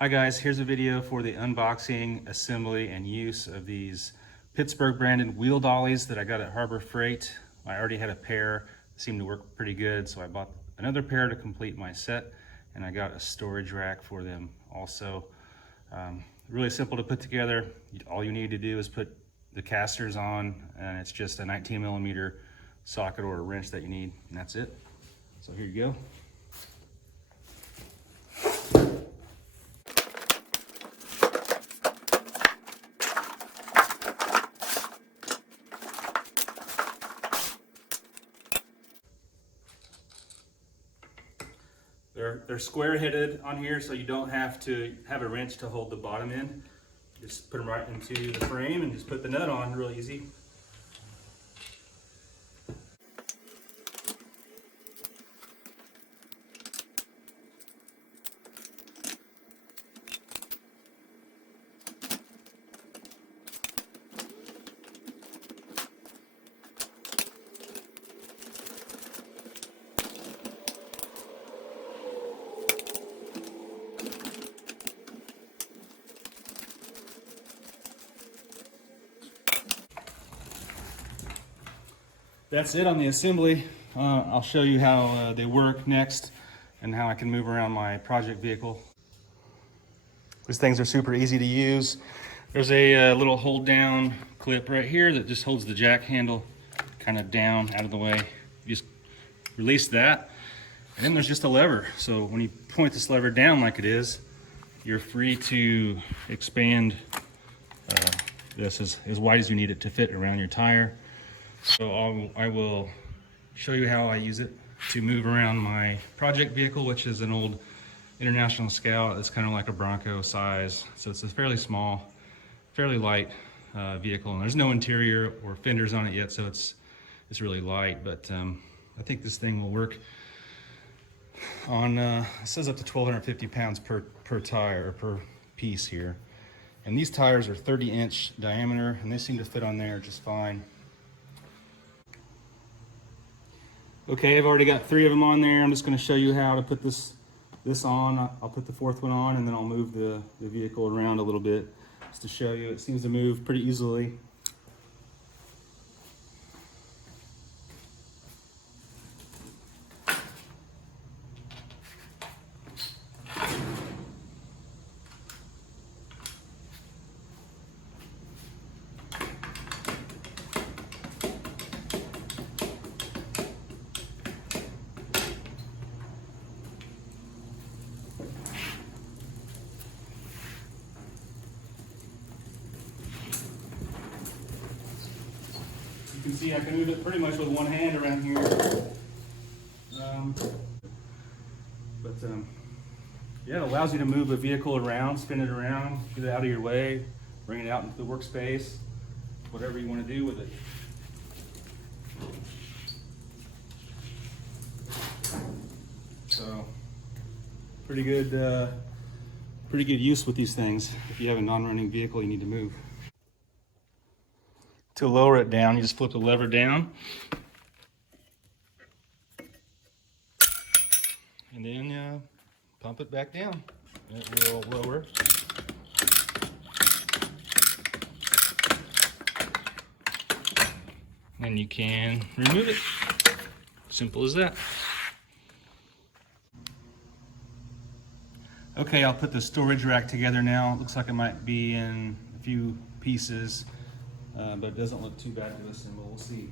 Hi guys, here's a video for the unboxing, assembly, and use of these Pittsburgh branded wheel dollies that I got at Harbor Freight. I already had a pair, seemed to work pretty good, so I bought another pair to complete my set, and I got a storage rack for them also. Really simple to put together. All you need to do is put the casters on, and it's just a 19mm socket or a wrench that you need, and that's it. So here you go. They're square-headed on here, so you don't have to have a wrench to hold the bottom in. Just put them right into the frame and just put the nut on real easy. That's it on the assembly. I'll show you how they work next and how I can move around my project vehicle. These things are super easy to use. There's a little hold down clip right here that just holds the jack handle kind of down out of the way. You just release that, and then there's just a lever. So when you point this lever down like it is, you're free to expand this as wide as you need it to fit around your tire. So I will show you how I use it to move around my project vehicle, which is an old International Scout. It's kind of like a Bronco size. So it's a fairly small, fairly light vehicle, and there's no interior or fenders on it yet, so it's really light. But I think this thing will work on, it says up to 1,250 pounds per tire, or per piece here. And these tires are 30-inch diameter, and they seem to fit on there just fine. Okay, I've already got 3 of them on there. I'm just going to show you how to put this on. I'll put the 4th one on, and then I'll move the vehicle around a little bit just to show you. It seems to move pretty easily. You can see I can move it pretty much with one hand around here. Yeah, it allows you to move a vehicle around, spin it around, get it out of your way, bring it out into the workspace, whatever you want to do with it. So, pretty good use with these things. If you have a non-running vehicle you need to move. To lower it down, you just flip the lever down, and then pump it back down. It will lower. And you can remove it. Simple as that. Okay, I'll put the storage rack together now. It looks like it might be in a few pieces. But it doesn't look too bad to assemble. We'll see.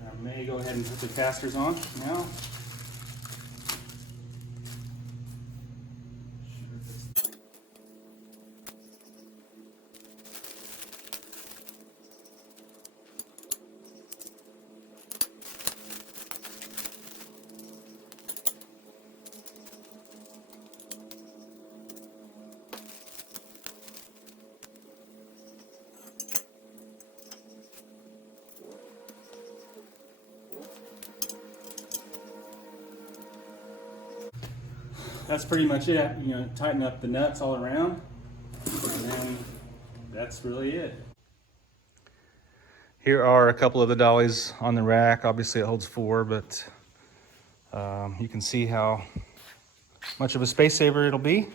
I may go ahead and put the casters on now. that's pretty much it. You know, tighten up the nuts all around, and then that's really it. Here are a couple of the dollies on the rack. Obviously it holds 4, but you can see how much of a space saver it'll be,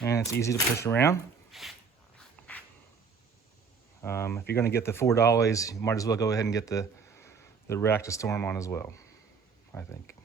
and it's easy to push around. If you're going to get the 4 dollies, you might as well go ahead and get the rack to store them on as well, I think.